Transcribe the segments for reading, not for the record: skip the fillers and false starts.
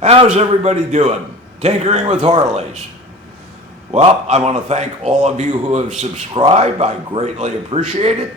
How's everybody doing? Tinkering with Harleys. Well, I want to thank all of you who have subscribed. I greatly appreciate it.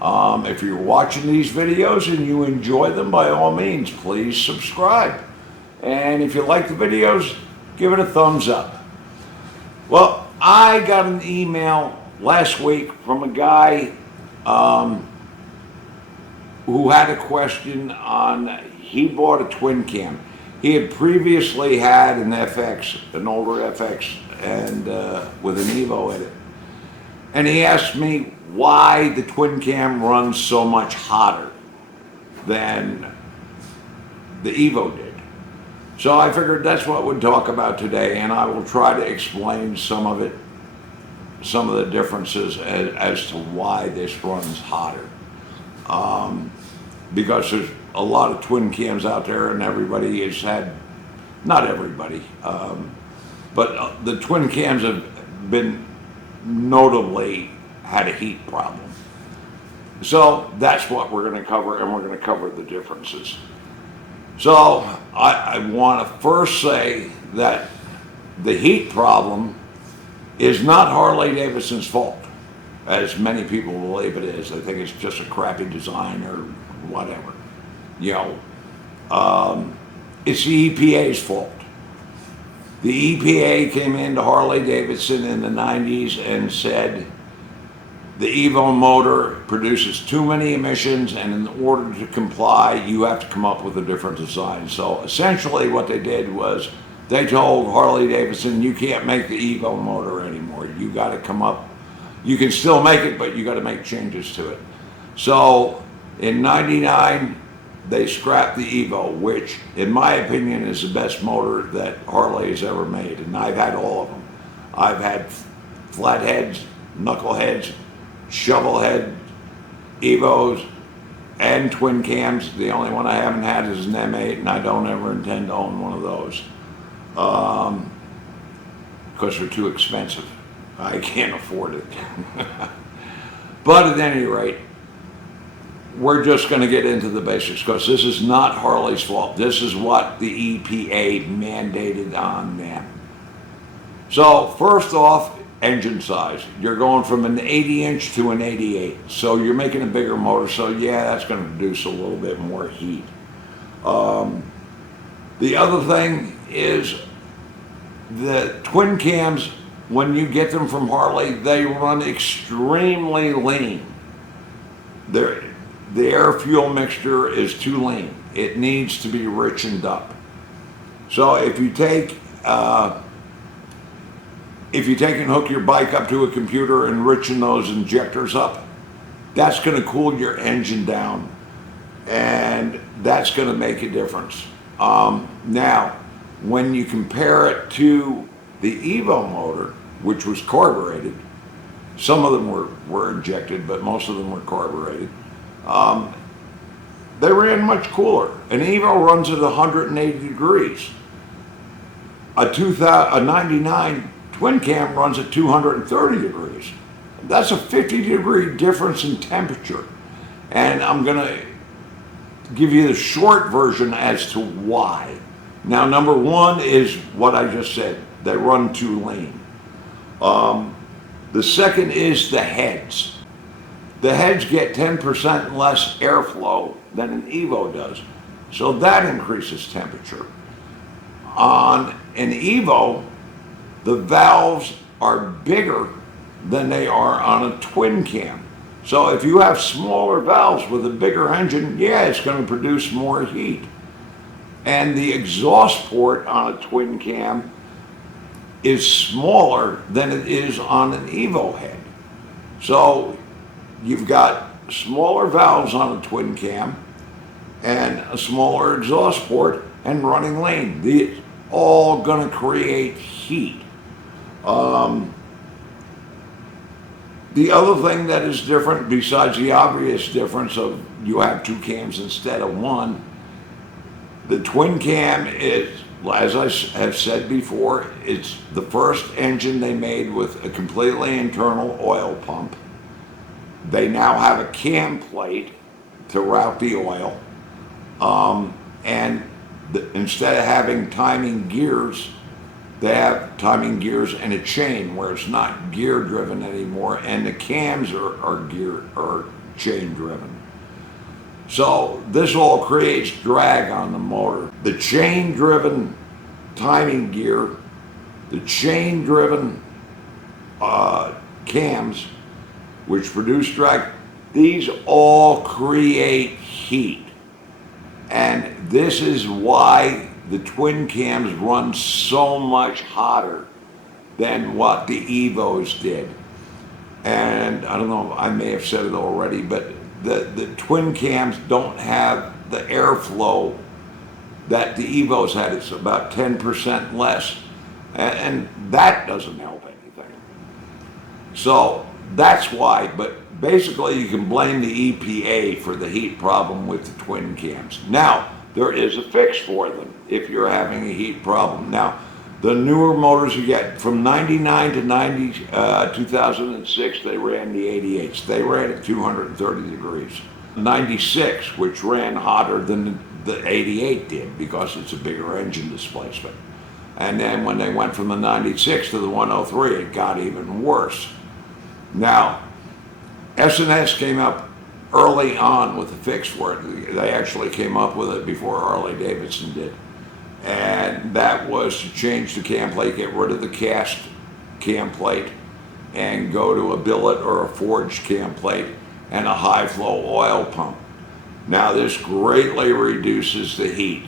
If you're watching these videos and you enjoy them, by all means, please subscribe. And if you like the videos, give it a thumbs up. Well, I got an email last week from a guy who had a question on, he bought a twin cam. He had previously had an FX, an older FX, and with an Evo in it. And he asked me why the twin cam runs so much hotter than the Evo did. So I figured that's what we'd talk about today, and I will try to explain some of it, some of the differences as to why this runs hotter. Because there's a lot of twin cams out there, and everybody has had, not everybody, but the twin cams have been notably had a heat problem. So that's what we're going to cover, and we're going to cover the differences. So I want to first say that the heat problem is not Harley Davidson's fault, as many people believe it is. They think it's just a crappy design or whatever. You know, it's the EPA's fault. The EPA came into Harley Davidson in the 90s and said the Evo motor produces too many emissions, and in order to comply, you have to come up with a different design. So essentially what they did was they told Harley Davidson, you can't make the Evo motor anymore. You got to come up, you can still make it, but you got to make changes to it. So in 99, they scrapped the Evo, which in my opinion is the best motor that Harley has ever made. And I've had all of them. I've had flatheads, knuckleheads, shovelhead, Evos, and twin cams. The only one I haven't had is an M8, and I don't ever intend to own one of those. Because they're too expensive. I can't afford it. But at any rate, we're just going to get into the basics, because this is not Harley's fault. This is what the EPA mandated on them. So first off, engine size. You're going from an 80-inch to an 88. So you're making a bigger motor, so yeah, that's going to produce a little bit more heat. The other thing is the twin cams, when you get them from Harley, they run extremely lean. The air-fuel mixture is too lean. It needs to be richened up. So if you take and hook your bike up to a computer and richen those injectors up, that's going to cool your engine down, and that's going to make a difference. Now, when you compare it to the Evo motor, which was carbureted, some of them were injected, but most of them were carbureted. They ran much cooler. An Evo runs at 180 degrees. A 99 twin cam runs at 230 degrees. That's a 50-degree difference in temperature. And I'm going to give you the short version as to why. Now, number one is what I just said. They run too lean. The second is the heads. The heads get 10% less airflow than an Evo does. So that increases temperature. On an Evo, the valves are bigger than they are on a twin cam. So if you have smaller valves with a bigger engine, yeah, it's going to produce more heat. And the exhaust port on a twin cam is smaller than it is on an Evo head. So you've got smaller valves on a twin cam and a smaller exhaust port and running lean. These all going to create heat. The other thing that is different, besides the obvious difference of you have two cams instead of one, the twin cam is, as I have said before, it's the first engine they made with a completely internal oil pump. They now have a cam plate to route the oil, and instead of having timing gears, they have timing gears and a chain where it's not gear driven anymore, and the cams are chain driven. So this all creates drag on the motor. The chain driven timing gear, the chain driven cams, which produce drag, these all create heat. And this is why the twin cams run so much hotter than what the Evos did. And I don't know, I may have said it already, but the twin cams don't have the airflow that the Evos had. It's about 10% less, and that doesn't help anything. So that's why, but basically you can blame the EPA for the heat problem with the twin cams. Now, there is a fix for them if you're having a heat problem. Now, the newer motors you get from 99 to 2006, they ran the 88s. They ran at 230 degrees. 96, which ran hotter than the 88 did because it's a bigger engine displacement. And then when they went from the 96 to the 103, it got even worse. Now, S&S came up early on with a fix for it. They actually came up with it before Harley Davidson did. And that was to change the cam plate, get rid of the cast cam plate, and go to a billet or a forged cam plate and a high flow oil pump. Now this greatly reduces the heat.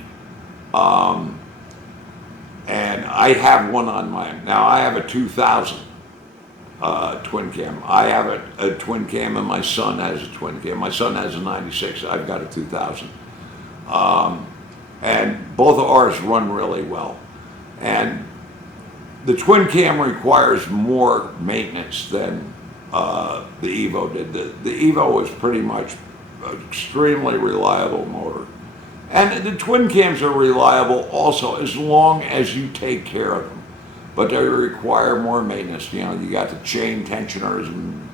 And I have one on mine. Now I have a 2000 twin cam. I have a twin cam and my son has a twin cam. My son has a 96, I've got a 2000. And both of ours run really well. And the twin cam requires more maintenance than the Evo did. The Evo was pretty much an extremely reliable motor. And the twin cams are reliable also as long as you take care of them. But they require more maintenance. You know, you got the chain tensioners and,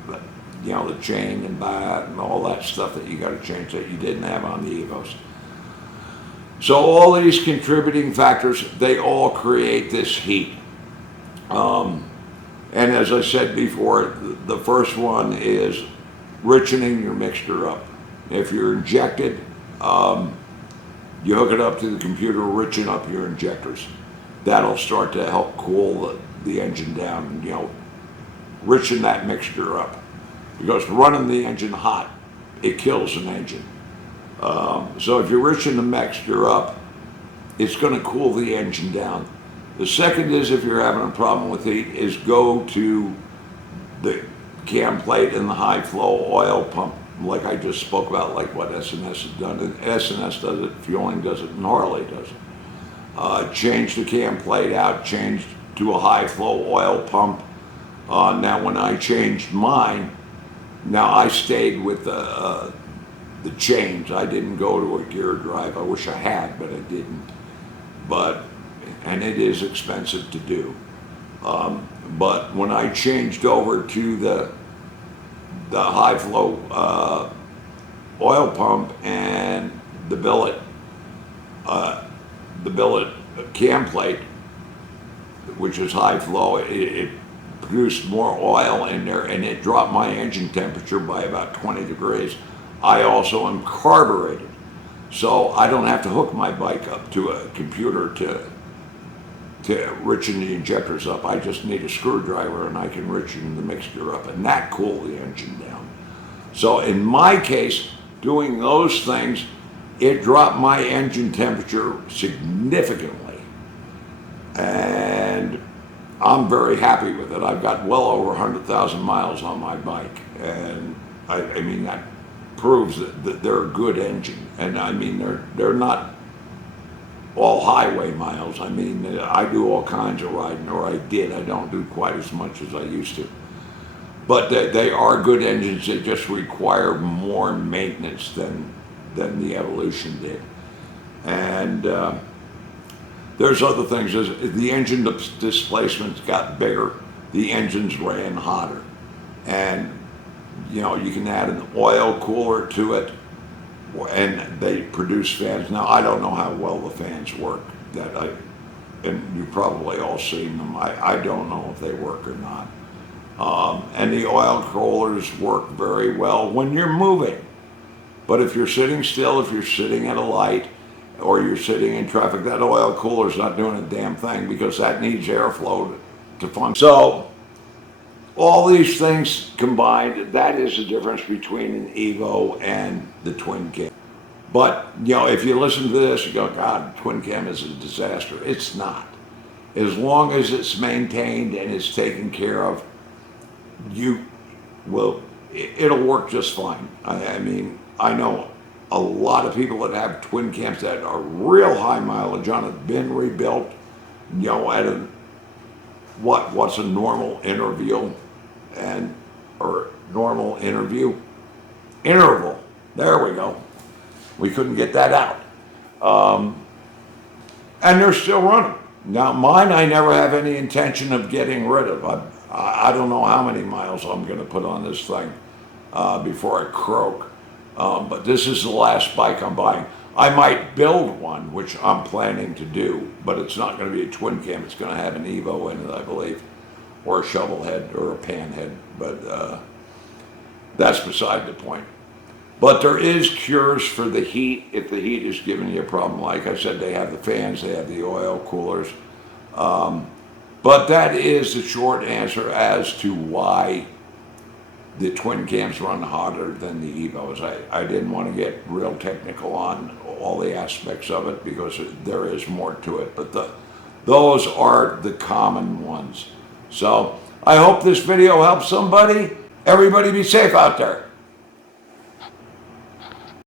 you know, the chain and that and all that stuff that you got to change that you didn't have on the Evos. So all these contributing factors, they all create this heat. And as I said before, the first one is richening your mixture up. If you're injected, you hook it up to the computer, richen up your injectors. That'll start to help cool the engine down and, you know, richen that mixture up. Because running the engine hot, it kills an engine. So if you richen the mixture up, it's going to cool the engine down. The second is, if you're having a problem with heat, is go to the cam plate and the high flow oil pump, like I just spoke about, like what S&S has done. And S&S does it, Fueling does it, and Harley does it. Change the cam plate out, change to a high flow oil pump. Now when I changed mine, now I stayed with the chains. I didn't go to a gear drive. I wish I had, but I didn't. And it is expensive to do. But when I changed over to the high flow oil pump and the billet cam plate, which is high flow, it produced more oil in there, and it dropped my engine temperature by about 20 degrees. I also am carbureted, so I don't have to hook my bike up to a computer to richen the injectors up. I just need a screwdriver and I can richen the mixture up, and that cool the engine down. So in my case, doing those things, it dropped my engine temperature significantly, and I'm very happy with it. I've got well over 100,000 miles on my bike, and I mean, that proves that they're a good engine. And I mean, they're not all highway miles. I mean, I do all kinds of riding, or I did. I don't do quite as much as I used to. But they are good engines. They just require more maintenance than the Evolution did. And there's other things. As the engine displacements got bigger, the engines ran hotter. And, you know, you can add an oil cooler to it, and they produce fans. Now, I don't know how well the fans work, and you've probably all seen them. I don't know if they work or not. And the oil coolers work very well when you're moving. But if you're sitting still, if you're sitting at a light, or you're sitting in traffic, that oil cooler's not doing a damn thing, because that needs airflow to function. So, all these things combined, that is the difference between an Evo and the twin cam. But, if you listen to this, you go, God, twin cam is a disaster. It's not. As long as it's maintained and it's taken care of, it'll work just fine. I mean, I know a lot of people that have twin cams that are real high mileage on it, been rebuilt, at what's a normal interval, interval. There we go. We couldn't get that out. And they're still running. Now, mine, I never have any intention of getting rid of. I don't know how many miles I'm going to put on this thing before I croak. But this is the last bike I'm buying. I might build one, which I'm planning to do, but it's not going to be a twin cam. It's going to have an Evo in it, I believe, or a shovel head or a pan head. But that's beside the point. But there is cures for the heat if the heat is giving you a problem. Like I said, they have the fans, they have the oil coolers. But that is the short answer as to why the twin cams run hotter than the Evos. I didn't want to get real technical on all the aspects of it, because there is more to it. But those are the common ones. So I hope this video helps somebody. Everybody be safe out there.